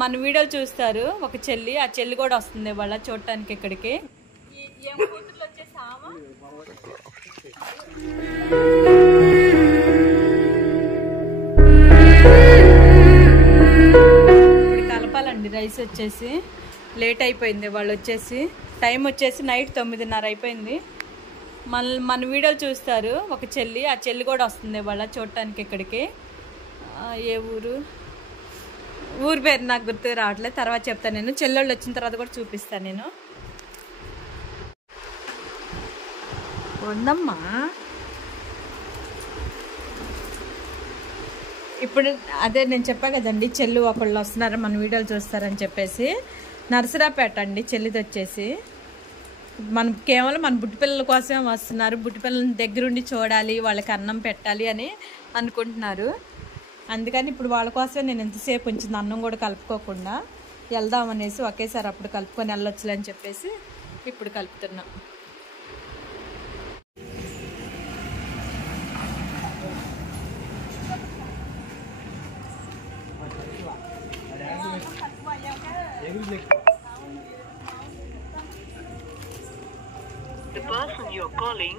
మన వీడియోలు చూస్తారు ఒక చెల్లి, ఆ చెల్లి కూడా వస్తుంది వాళ్ళ చూడటానికి ఇక్కడికి. ఏం కూతుర్లు వచ్చేసామా ఇప్పుడు కలపాలండి. రైస్ వచ్చేసి లేట్ అయిపోయింది, వాళ్ళు వచ్చేసి టైం వచ్చేసి నైట్ 9:30 అయిపోయింది. మన వీడియోలు చూస్తారు ఒక చెల్లి, ఆ చెల్లి కూడా వస్తుంది వాళ్ళ చూడటానికి ఇక్కడికి. ఏ ఊరు పేరు నాకు గుర్తు రావట్లేదు, తర్వాత చెప్తాను నేను. చెల్లెళ్ళు వచ్చిన తర్వాత కూడా చూపిస్తాను నేను. ఉందమ్మా ఇప్పుడు అదే నేను చెప్పా కదండి, చెల్లి ఒకళ్ళు వస్తున్నారు మన వీడియోలు చూస్తారని చెప్పేసి. నరసరాపేట అండి చెల్లిది వచ్చేసి. కేవలం మన బుట్టి పిల్లల కోసమే వస్తున్నారు. బుట్టి పిల్లల దగ్గరుండి చూడాలి, వాళ్ళకి అన్నం పెట్టాలి అని అనుకుంటున్నారు. అందుకని ఇప్పుడు వాళ్ళ కోసమే నేను ఎంతసేపు ఉంచింది, అన్నం కూడా కలుపుకోకుండా వెళ్దామనేసి ఒకేసారి అప్పుడు కలుపుకొని వెళ్ళొచ్చులే అని చెప్పేసి ఇప్పుడు కలుపుతున్నాం. The person you are calling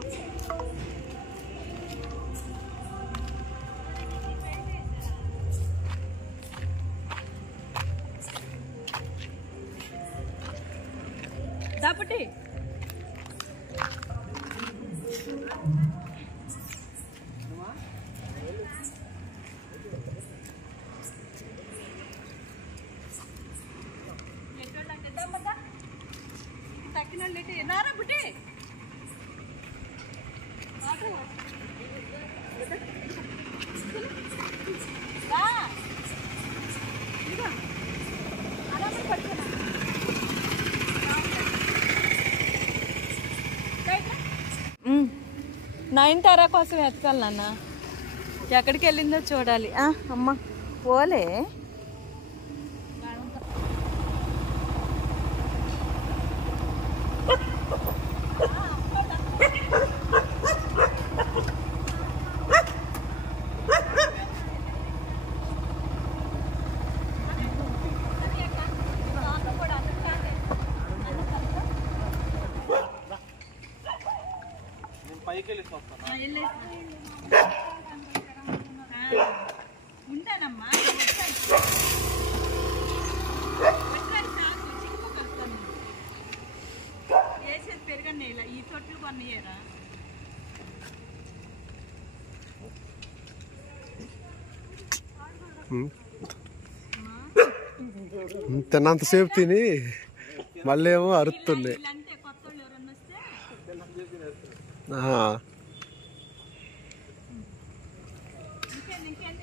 దాపటి తగ్గినట్టు ఎన్నారా బుట్టి నయనతార కోసం వెతకాలి నాన్న, ఎక్కడికి వెళ్ళిందో చూడాలి. అమ్మ పోలే ఉంటానమ్మా. వేసేది పెరగండి, ఇలా ఈ తొట్లు కొన్నయ్యారా. తిన్నంతసేపు తిని మళ్ళీ ఏమో అరుస్తుంది. కొత్త వాళ్ళు ఎవరన్నా వస్తే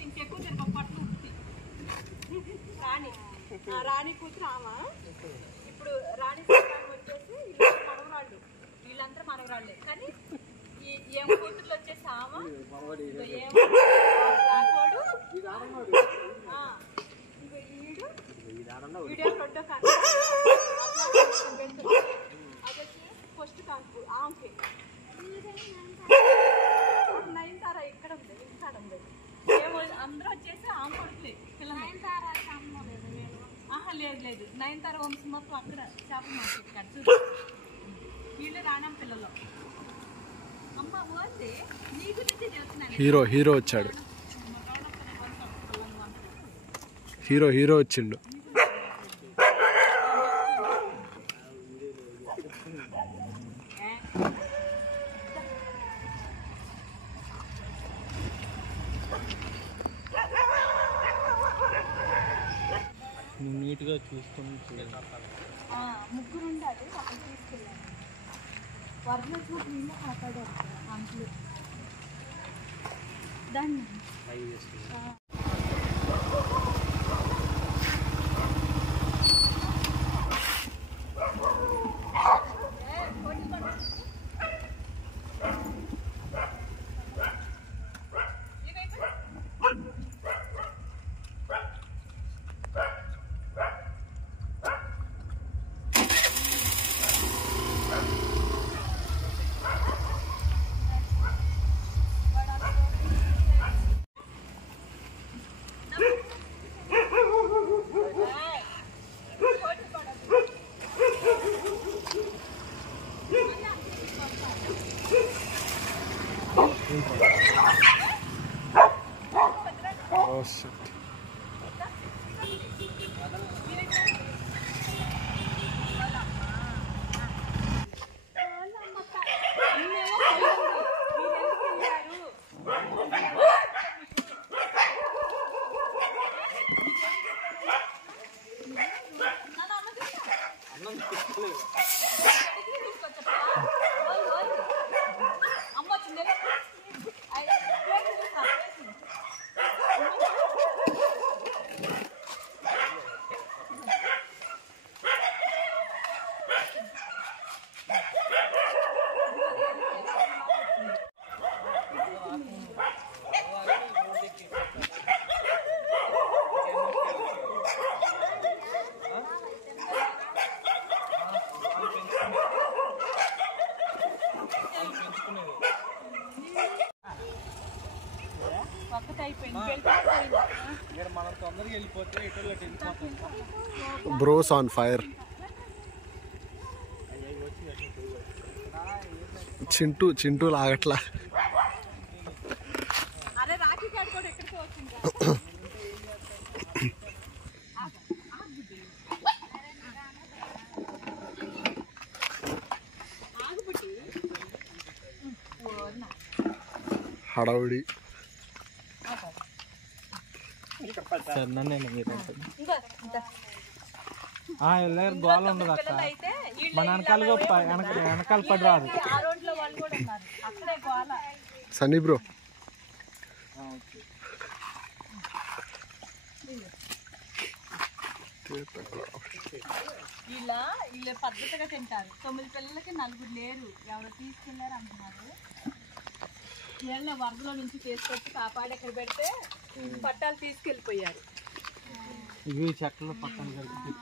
ఇంకెక్కువ తిరగ పట్లు రాణి కూతురు ఆమా. ఇప్పుడు రాణి వచ్చేసి మనవరాళ్ళు, వీళ్ళంతా మనవరాళ్ళే. కానీ ఏం కూతుర్లు వచ్చేసి ఆమా రాకోడు వీడియో రెండో కాదు అదొచ్చి ఫస్ట్ కాకు ఆమెకి. నయనతార ఇక్కడ ఉంది, ఇక్కడ ఉంది. అందరూ వచ్చేసి ఆమె కొడుకులే పిల్లలు. లేదు నయనతార వంశం మొత్తం అక్కడ చేపల మార్కెట్ కాదు చూడు, వీళ్ళు రాణం పిల్లలు. అమ్మ ఓన్లీ నీ గురించి చెప్తున్నాను. హీరో వచ్చాడు, హీరో వచ్చిండు. నీట్గా చూసుకొని ముగ్గురు ఉండాలి, అక్కడ తీసుకెళ్ళాలి. వరద వచ్చినప్పుడు కాపాడారు అంట్లు దాన్ని. తొందరగా వెళ్ళిపోతే ఎటు వెళ్ళిపోతాం. Bros on fire. చింటూ లాగట్లా. అరే రాఖీ కార్డు కూడా ఎక్కడికి వచ్చింది. హడావుడి. వెళ్ళారు గోళ ఉండదు అక్క. మన వెనకాల పడి రాదు. సన్నీ బ్రో వీళ్ళు పద్ధతిగా తింటారు. 9 పిల్లలకి 4 లేరు, ఎవరో తీసుకెళ్లారు అంటున్నారు. వీళ్ళ వరదలో నుంచి తీసుకొచ్చి కాపాడి ఎక్కడ పెడితే పట్టాలు తీసుకెళ్ళిపోయారు. ఇవి చెట్లు పక్కన కలిపి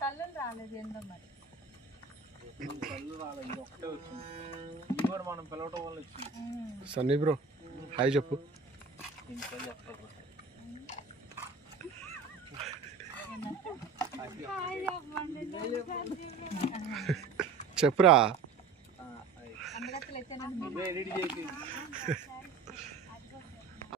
తల్లులు రాలేదు ఏందో మరి. ఒకటే వచ్చింది. ఇది కూడా మనం పిలవటం వల్ల వచ్చింది. సన్నీ బ్రో హాయ్ చెప్పు. చెప్పురా. అందుకట్లయితే ఎడిట్ చేసి